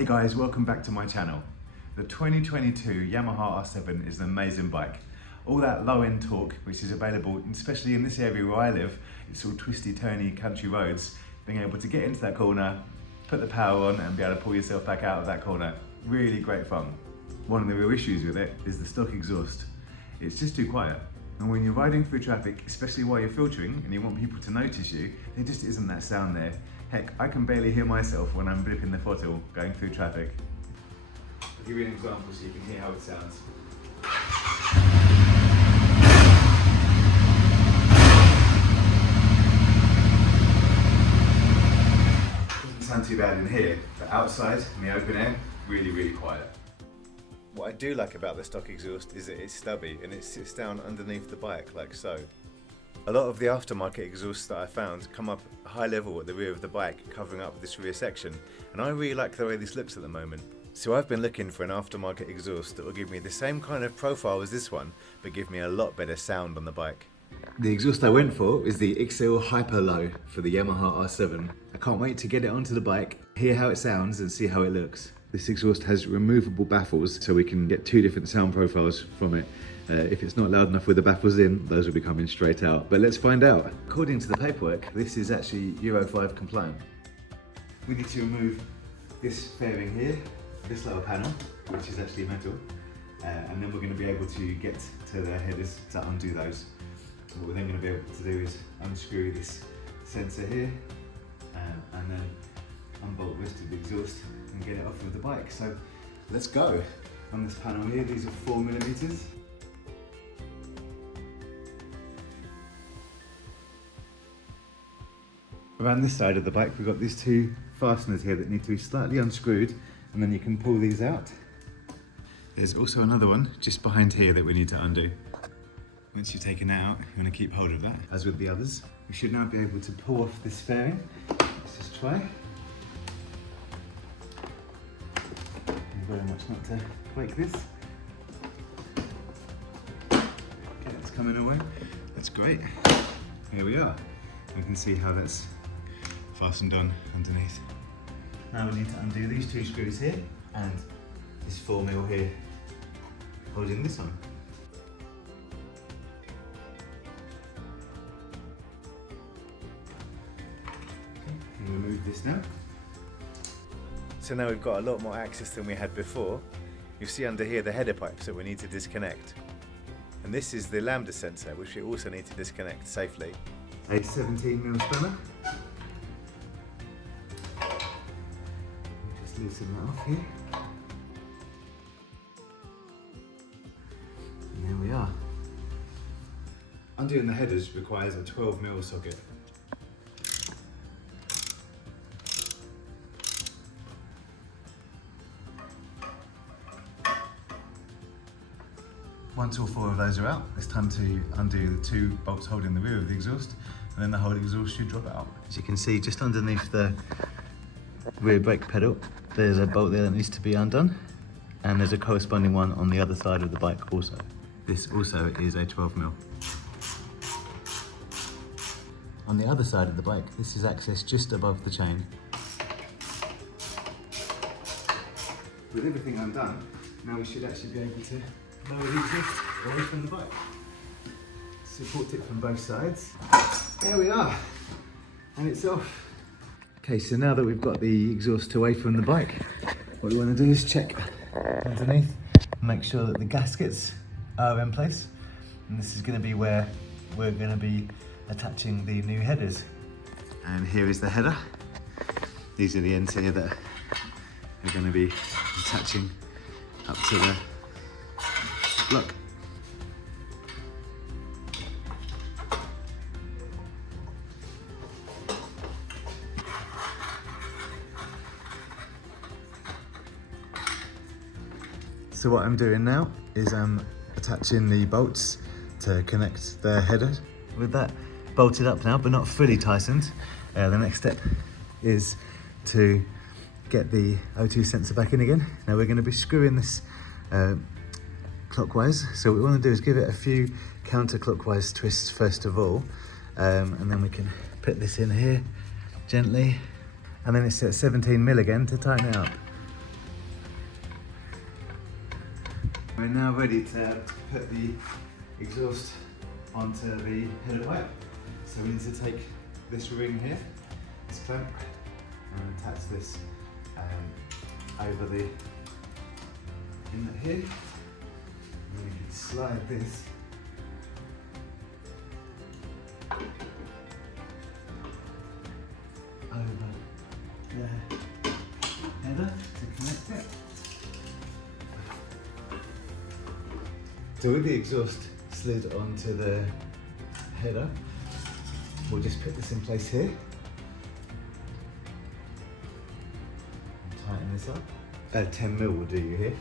Hey guys, welcome back to my channel. The 2022 Yamaha R7 is an amazing bike. All that low end torque which is available, especially in this area where I live, it's all twisty turny country roads, being able to get into that corner, put the power on and be able to pull yourself back out of that corner. Really great fun. One of the real issues with it is the stock exhaust. It's just too quiet. And when you're riding through traffic, especially while you're filtering and you want people to notice you, there just isn't that sound there. Heck, I can barely hear myself when I'm blipping the throttle going through traffic. I'll give you an example so you can hear how it sounds. Doesn't sound too bad in here, but outside, in the open air, really quiet. What I do like about the stock exhaust is that it's stubby and it sits down underneath the bike like so. A lot of the aftermarket exhausts that I found come up high level at the rear of the bike, covering up this rear section, and I really like the way this looks at the moment. So I've been looking for an aftermarket exhaust that will give me the same kind of profile as this one, but give me a lot better sound on the bike. The exhaust I went for is the Ixil Hyperlow for the Yamaha R7. I can't wait to get it onto the bike, hear how it sounds and see how it looks. This exhaust has removable baffles, so we can get two different sound profiles from it. If it's not loud enough with the baffles in, those will be coming straight out. But let's find out. According to the paperwork, this is actually Euro 5 compliant. We need to remove this fairing here, this lower panel, which is actually metal, and then we're going to be able to get to the headers to undo those. What we're then going to be able to do is unscrew this sensor here, and then unbolt the rest of the exhaust and get it off of the bike. So let's go. On this panel here, these are 4mm. Around this side of the bike, we've got these two fasteners here that need to be slightly unscrewed, and then you can pull these out. There's also another one just behind here that we need to undo. Once you've taken that out, you want to keep hold of that. As with the others, we should now be able to pull off this fairing. Let's just try. Very much not to break this. Okay, it's coming away. That's great. Here we are. We can see how that's fastened on underneath. Now we need to undo these two screws here and this 4mm here holding this on. Okay, and remove this now. So now we've got a lot more access than we had before. You see under here the header pipes that we need to disconnect. And this is the lambda sensor, which we also need to disconnect safely. A 17mm spanner. Just loosen that off here. And there we are. Undoing the headers requires a 12mm socket. Once all 4 of those are out, it's time to undo the 2 bolts holding the rear of the exhaust, and then the whole exhaust should drop out. As you can see, just underneath the rear brake pedal, there's a bolt there that needs to be undone, and there's a corresponding one on the other side of the bike also. This also is a 12mm. On the other side of the bike, this is accessed just above the chain. With everything undone, now we should actually be able to lower the exhaust away from the bike. Support it from both sides. There we are, and it's off. Okay, so now that we've got the exhaust away from the bike, what we want to do is check underneath and make sure that the gaskets are in place. And this is going to be where we're going to be attaching the new headers. And here is the header. These are the ends here that are going to be attaching up to the block. So what I'm doing now is I'm attaching the bolts to connect the header. With that bolted up now, but not fully tightened, the next step is to get the O2 sensor back in again. Now we're going to be screwing this clockwise, so what we want to do is give it a few counterclockwise twists first of all, and then we can put this in here gently, and then it's at 17mm again to tighten it up. We're now ready to put the exhaust onto the header pipe. So we need to take this ring here, this clamp, and attach this over the inlet here. And then we can slide this over the header to connect it. So with the exhaust slid onto the header, we'll just put this in place here. And tighten this up. 10mm will do you here.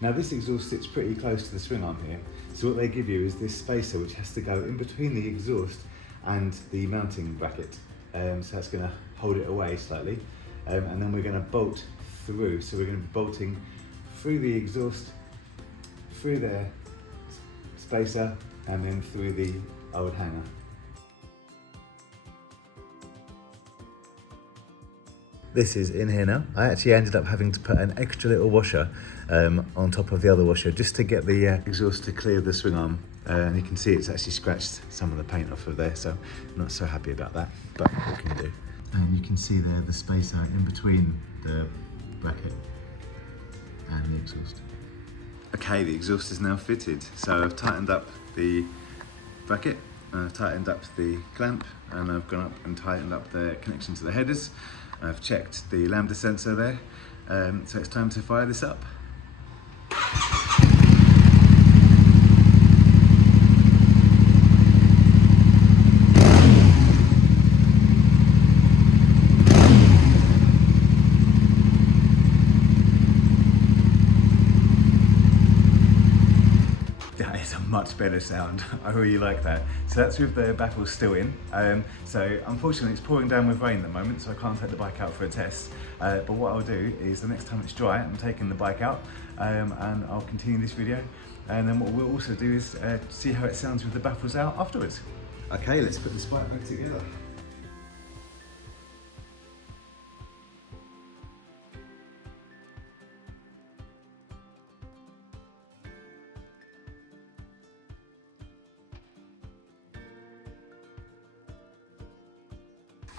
Now this exhaust sits pretty close to the swing arm here, so what they give you is this spacer which has to go in between the exhaust and the mounting bracket. So that's going to hold it away slightly, and then we're going to bolt through. So we're going to be bolting through the exhaust, through the spacer, and then through the old hanger. This is in here now. I actually ended up having to put an extra little washer on top of the other washer just to get the exhaust to clear the swing arm. And you can see it's actually scratched some of the paint off of there, so I'm not so happy about that, but what can you do? And you can see there the spacer in between the bracket and the exhaust. Okay, the exhaust is now fitted. So I've tightened up the bracket, I've tightened up the clamp, and I've gone up and tightened up the connection to the headers. I've checked the lambda sensor there, so it's time to fire this up. That is a much better sound. I really like that. So that's with the baffles still in. So unfortunately it's pouring down with rain at the moment, so I can't take the bike out for a test. But what I'll do is the next time it's dry, I'm taking the bike out and I'll continue this video. And then what we'll also do is see how it sounds with the baffles out afterwards. Okay, let's put this bike back together.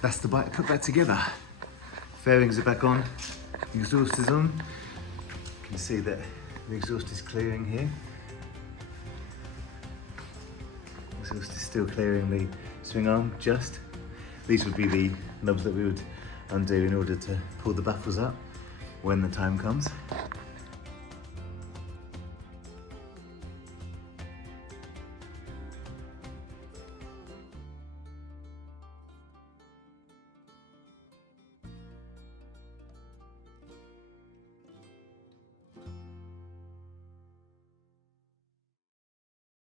That's the bike put back together. Fairings are back on, the exhaust is on. You can see that the exhaust is clearing here. The exhaust is still clearing the swing arm just. These would be the knobs that we would undo in order to pull the baffles up when the time comes.